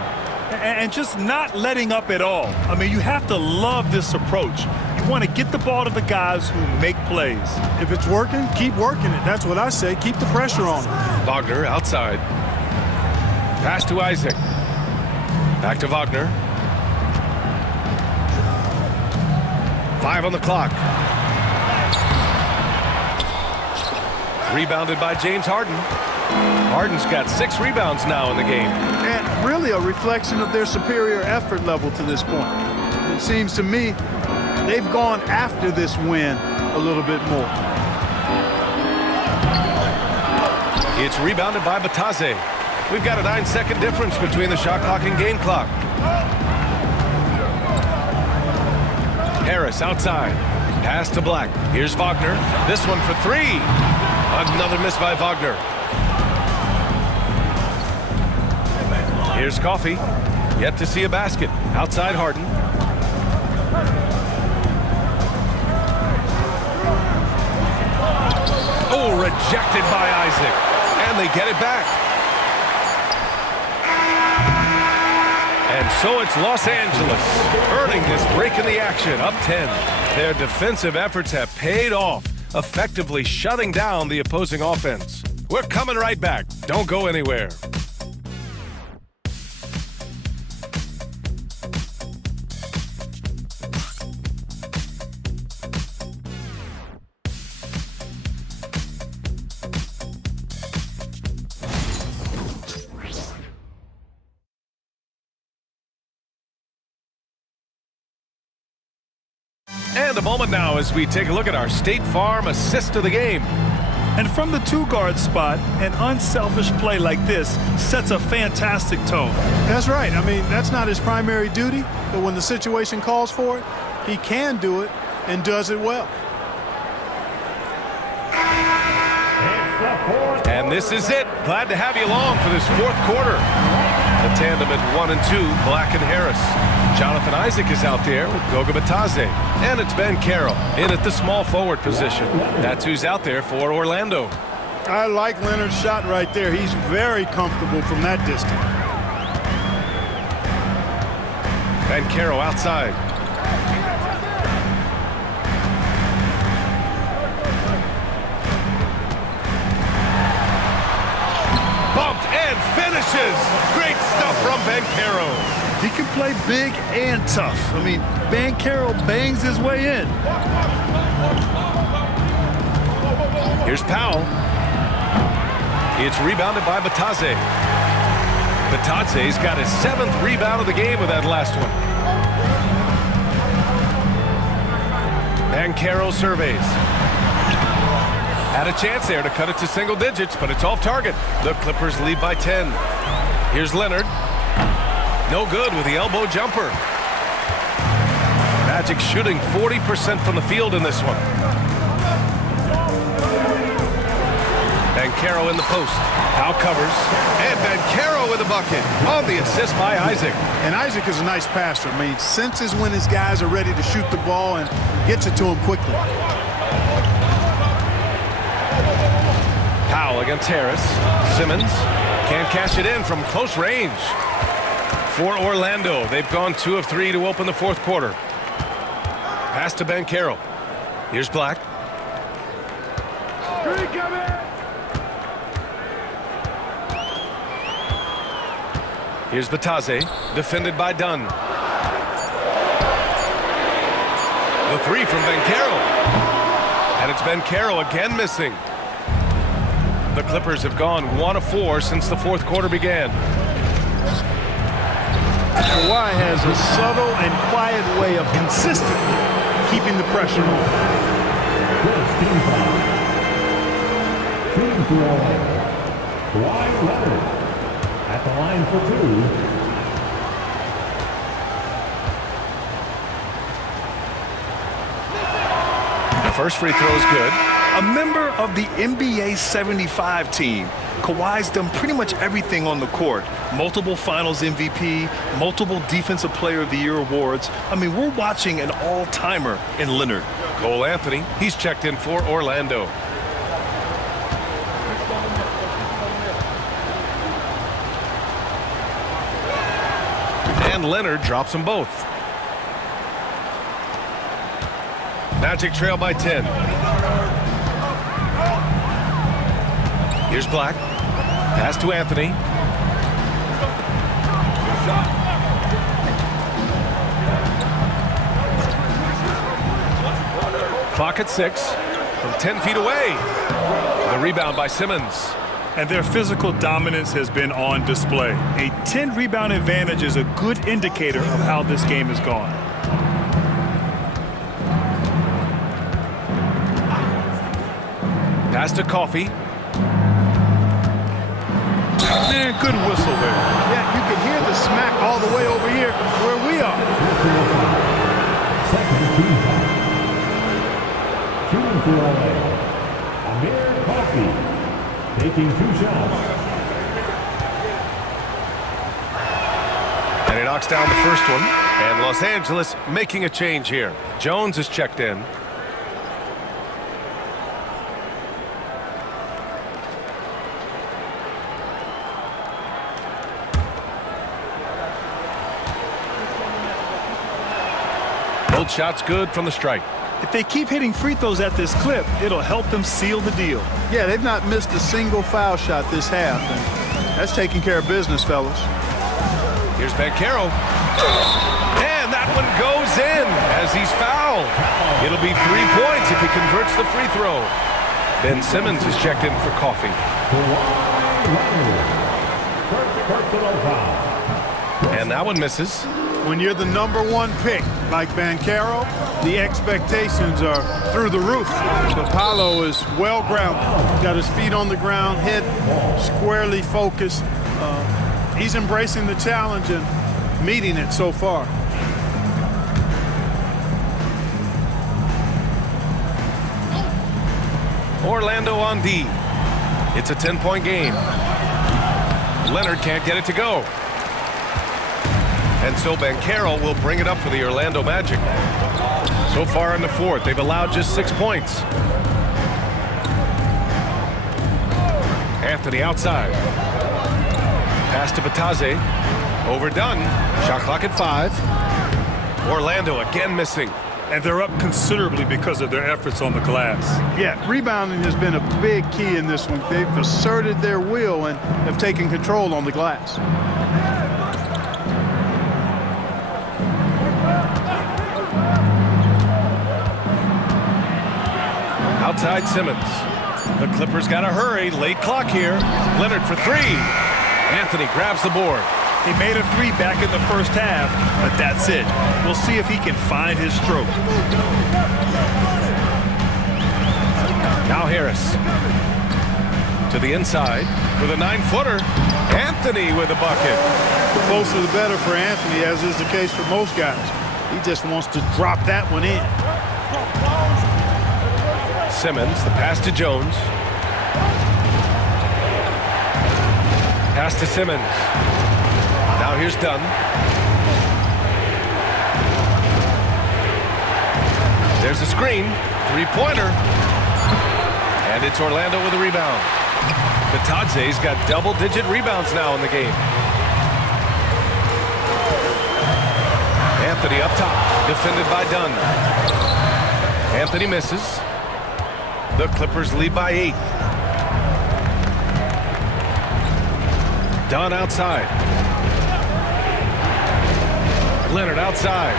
And just not letting up at all. I mean, you have to love this approach. You want to get the ball to the guys who make plays. If it's working, keep working it. That's what I say. Keep the pressure on him. Wagner outside. Pass to Isaac. Back to Wagner. 5 on the clock. Rebounded by James Harden. Harden's got 6 rebounds now in the game. And really a reflection of their superior effort level to this point. It seems to me they've gone after this win a little bit more. It's rebounded by Batadze. We've got a 9-second difference between the shot clock and game clock. Harris outside. Pass to Black. Here's Wagner. This one for 3. Another miss by Wagner. Here's Coffey. Yet to see a basket. Outside Harden. Oh, rejected by Isaac. And they get it back. And so it's Los Angeles earning this break in the action, up 10. Their defensive efforts have paid off, effectively shutting down the opposing offense. We're coming right back. Don't go anywhere. And a moment now as we take a look at our State Farm assist of the game. And from the 2-guard spot, an unselfish play like this sets a fantastic tone. That's right. I mean, that's not his primary duty, but when the situation calls for it, he can do it and does it well. And this is it. Glad to have you along for this 4th quarter. The tandem at 1 and 2, Black and Harris. Jonathan Isaac is out there with Goga Batadze. And it's Ben Carroll in at the small forward position. That's who's out there for Orlando. I like Leonard's shot right there. He's very comfortable from that distance. Ben Carroll outside. Bumped and finishes. Great stuff from Ben Carroll. He can play big and tough. I mean, Ben Carroll bangs his way in. Here's Powell. It's rebounded by Batadze. Batadze's got his 7th rebound of the game with that last one. And Carroll surveys. Had a chance there to cut it to single digits, but it's off target. The Clippers lead by 10. Here's Leonard. No good with the elbow jumper. Magic shooting 40% from the field in this one. Banchero in the post. Powell covers. And Banchero with a bucket on the assist by Isaac. And Isaac is a nice passer. I mean, senses when his guys are ready to shoot the ball and gets it to him quickly. Powell against Harris. Simmons can't cash it in from close range. For Orlando, they've gone 2 of 3 to open the 4th quarter. Pass to Banchero. Here's Black. Here's Batadze, defended by Dunn. The 3 from Banchero. And it's Banchero again missing. The Clippers have gone 1 of 4 since the 4th quarter began. Kawhi has a subtle and quiet way of consistently keeping the pressure on. Team foul. Kawhi Leonard at the line for 2. first free throw is good. A member of the NBA 75 team, Kawhi's done pretty much everything on the court. Multiple Finals MVP, multiple Defensive Player of the Year awards. I mean, we're watching an all-timer in Leonard. Cole Anthony, he's checked in for Orlando. And Leonard drops them both. Magic trail by 10. Here's Black. Pass to Anthony. Clock at 6 from 10 feet away. The rebound by Simmons. And their physical dominance has been on display. A 10-rebound advantage is a good indicator of how this game has gone. Pass to Coffee. Man, good whistle there. Yeah, you can hear the smack all the way over here where we are. Shooting for LA, Amir Coffey, taking 2 shots. And he knocks down the first one. And Los Angeles making a change here. Jones is checked in. Both shots good from the strike. If they keep hitting free throws at this clip, it'll help them seal the deal. Yeah, they've not missed a single foul shot this half, and that's taking care of business, fellas. Here's Banchero. And that one goes in as he's fouled. It'll be 3 points if he converts the free throw. Ben Simmons is checked in for Coffee. And that one misses. When you're the #1 pick, like Banchero, the expectations are through the roof. But Paolo is well-grounded. Got his feet on the ground, head squarely focused. He's embracing the challenge and meeting it so far. Orlando on D. It's a 10-point game. Leonard can't get it to go. And so Banchero will bring it up for the Orlando Magic. So far in the fourth, they've allowed just 6 points. Anthony outside. Pass to Bataze. Overdone. Shot clock at 5. Orlando again missing. And they're up considerably because of their efforts on the glass. Yeah, rebounding has been a big key in this one. They've asserted their will and have taken control on the glass. Outside Simmons. The Clippers got to hurry. Late clock here. Leonard for 3. Anthony grabs the board. He made a 3 back in the first half, but that's it. We'll see if he can find his stroke. Now Harris. To the inside with a 9-footer. Anthony with a bucket. The closer the better for Anthony, as is the case for most guys. He just wants to drop that one in. Simmons, the pass to Jones. Pass to Simmons. Now here's Dunn. There's a screen. 3-pointer. And it's Orlando with a rebound. Bataze's got double-digit rebounds now in the game. Anthony up top. Defended by Dunn. Anthony misses. The Clippers lead by 8. Dunn outside. Leonard outside.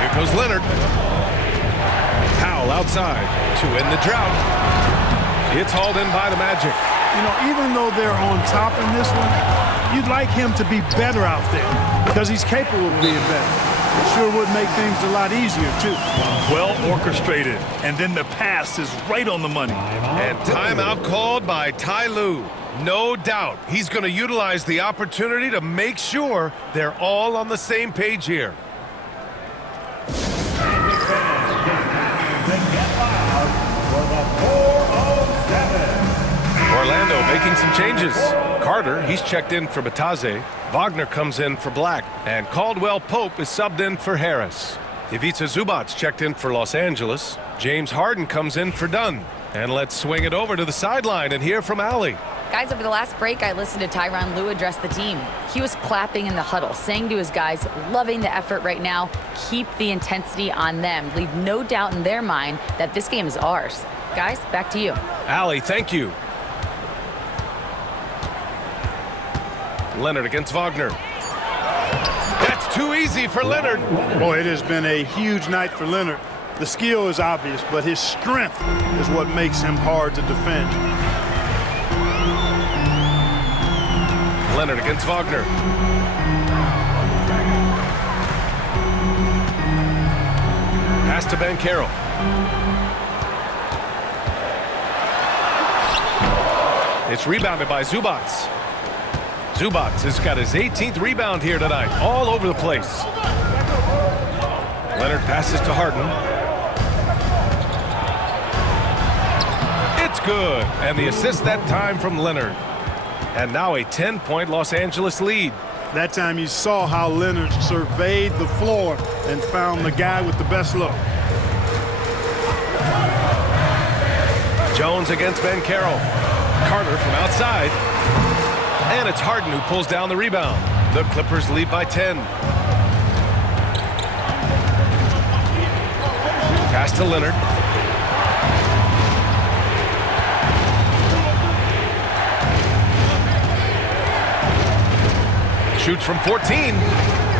Here goes Leonard. Powell outside to end the drought. It's hauled in by the Magic. You know, even though they're on top in this one, you'd like him to be better out there because he's capable of being better. It sure would make things a lot easier, too. Well orchestrated, and then the pass is right on the money. And timeout called by Ty Lue. No doubt he's going to utilize the opportunity to make sure they're all on the same page here. making some changes. Carter, he's checked in for Bataze. Wagner comes in for Black. And Caldwell Pope is subbed in for Harris. Ivica Zubac's checked in for Los Angeles. James Harden comes in for Dunn. And let's swing it over to the sideline and hear from Allie. Guys, over the last break, I listened to Tyronn Lue address the team. He was clapping in the huddle, saying to his guys, loving the effort right now, keep the intensity on them. Leave no doubt in their mind that this game is ours. Guys, back to you. Allie, thank you. Leonard against Wagner. That's too easy for Leonard. Boy, it has been a huge night for Leonard. The skill is obvious, but his strength is what makes him hard to defend. Leonard against Wagner. Pass to Banchero. It's rebounded by Zubac. Zubac has got his 18th rebound here tonight, all over the place. Leonard passes to Harden. It's good, and the assist that time from Leonard. And now a 10-point Los Angeles lead. That time you saw how Leonard surveyed the floor and found the guy with the best look. Jones against Banchero. Carter from outside. And it's Harden who pulls down the rebound. The Clippers lead by 10. Pass to Leonard. Shoots from 14.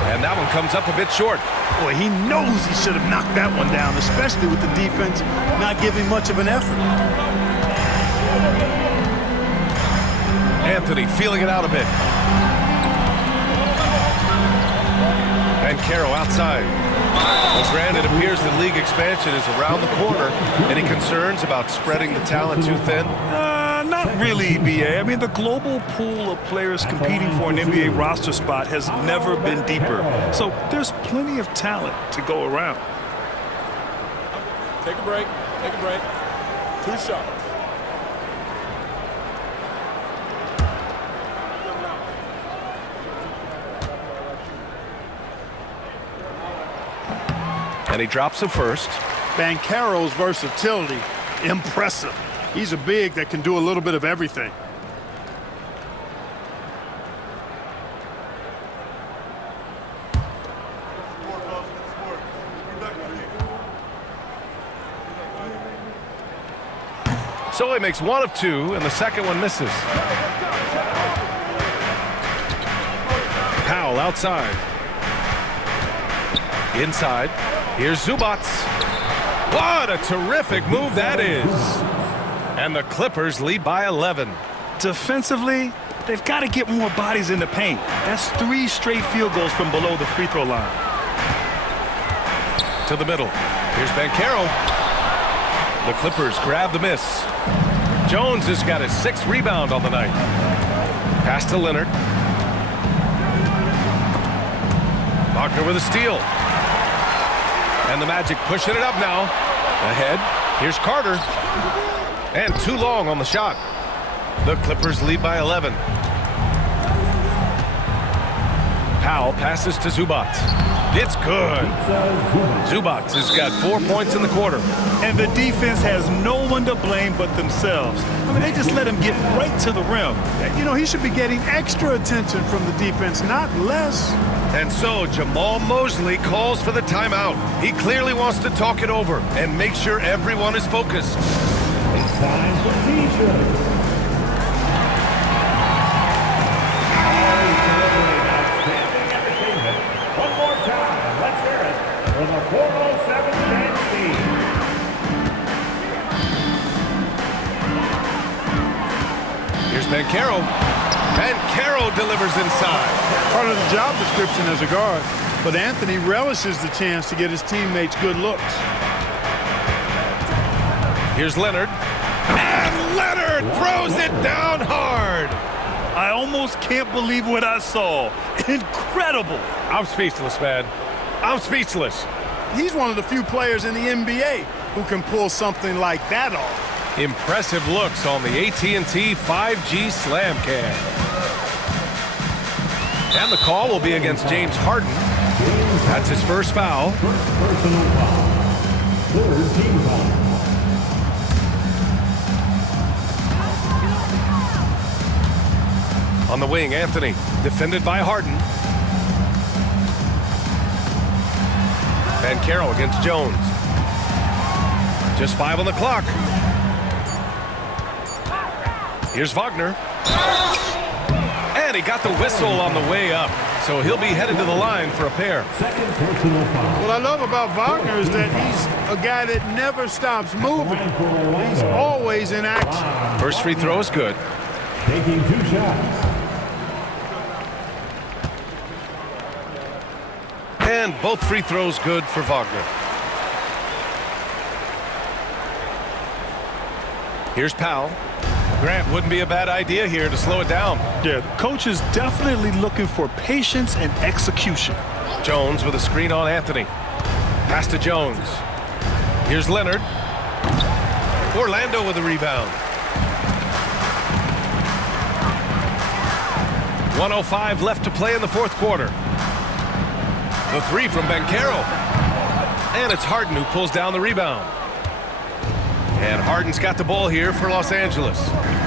And that one comes up a bit short. Boy, he knows he should have knocked that one down, especially with the defense not giving much of an effort. Anthony feeling it out a bit. Banchero outside. Well, granted, it appears that league expansion is around the corner. Any concerns about spreading the talent too thin? Not really, BA. I mean, the global pool of players competing for an NBA roster spot has never been deeper. So there's plenty of talent to go around. Take a break. Take a break. 2 shots. And he drops the first. Banchero's versatility, impressive. He's a big that can do a little bit of everything. So he makes 1 of 2, and the second one misses. Powell outside. Inside. Here's Zubac. What a terrific move that is. And the Clippers lead by 11. Defensively, they've got to get more bodies in the paint. That's 3 straight field goals from below the free throw line. To the middle. Here's Banchero. The Clippers grab the miss. Jones has got his 6th rebound on the night. Pass to Leonard. Wagner with a steal. And the Magic pushing it up now. Ahead. Here's Carter. And too long on the shot. The Clippers lead by 11. Powell passes to Zubac. It's good. Zubac has got 4 points in the quarter. And the defense has no one to blame but themselves. I mean, they just let him get right to the rim. You know, he should be getting extra attention from the defense, not less. And so Jamal Mosley calls for the timeout. He clearly wants to talk it over and make sure everyone is focused. It's time for T-shirts. Outstanding entertainment. One more time. Let's hear it for the 407 dance team. Here's Banchero. Banchero delivers inside. Part of the job description as a guard, but Anthony relishes the chance to get his teammates good looks. Here's Leonard. And Leonard throws it down hard. I almost can't believe what I saw. Incredible. I'm speechless, man. I'm speechless. He's one of the few players in the NBA who can pull something like that off. Impressive looks on the AT&T 5G Slam Cam. And the call will be against James Harden. That's his first foul. Personal foul. Third team foul. On the wing, Anthony, defended by Harden. Banchero against Jones. Just 5 on the clock. Here's Wagner. And he got the whistle on the way up. So he'll be headed to the line for a pair. Second personal foul. What I love about Wagner is that he's a guy that never stops moving. He's always in action. First free throw is good. Taking 2 shots. And both free throws good for Wagner. Here's Powell. Grant, wouldn't be a bad idea here to slow it down. Yeah, the coach is definitely looking for patience and execution. Jones with a screen on Anthony. Pass to Jones. Here's Leonard. Orlando with a rebound. 1:05 left to play in the fourth quarter. The three from Banchero. And it's Harden who pulls down the rebound. And Harden's got the ball here for Los Angeles.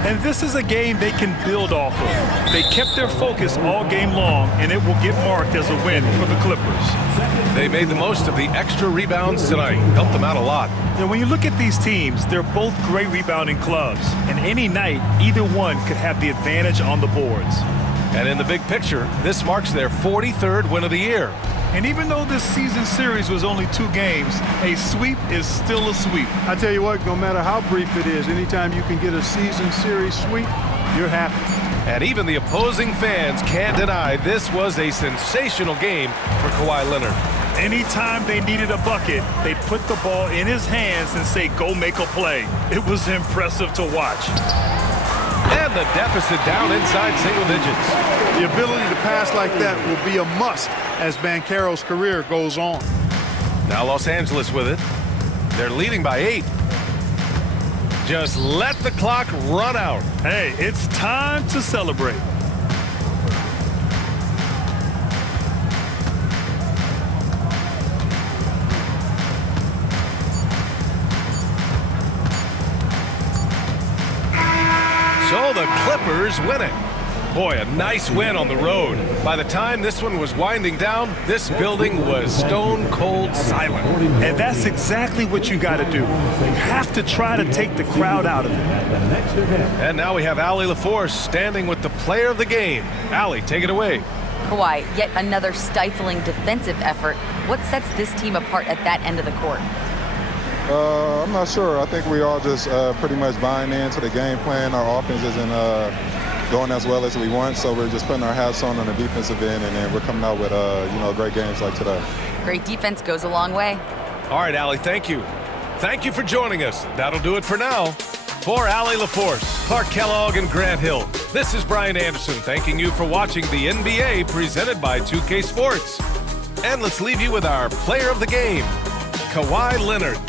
And this is a game they can build off of. They kept their focus all game long, and it will get marked as a win for the Clippers. They made the most of the extra rebounds tonight. Helped them out a lot. And when you look at these teams, they're both great rebounding clubs. And any night, either one could have the advantage on the boards. And in the big picture, this marks their 43rd win of the year. And even though this season series was only 2 games, a sweep is still a sweep. I tell you what, no matter how brief it is, anytime you can get a season series sweep, you're happy. And even the opposing fans can't deny this was a sensational game for Kawhi Leonard. Anytime they needed a bucket, they put the ball in his hands and say, go make a play. It was impressive to watch. And the deficit down inside single digits. The ability to pass like that will be a must as Banchero's career goes on. Now Los Angeles with it. They're leading by 8. Just let the clock run out. Hey, it's time to celebrate. So the Clippers win it. Boy, a nice win on the road. By the time this one was winding down, this building was stone cold silent. And that's exactly what you got to do. You have to try to take the crowd out of it. And now we have Allie LaForce standing with the player of the game. Allie, take it away. Kawhi, yet another stifling defensive effort. What sets this team apart at that end of the court? I'm not sure. I think we all just pretty much buying into the game plan. Our offense isn't going as well as we want, so we're just putting our hats on the defensive end, and then we're coming out with great games like today. Great defense goes a long way. All right, Allie, thank you. Thank you for joining us. That'll do it for now. For Allie LaForce, Clark Kellogg, and Grant Hill, this is Brian Anderson thanking you for watching the NBA presented by 2K Sports. And let's leave you with our player of the game, Kawhi Leonard.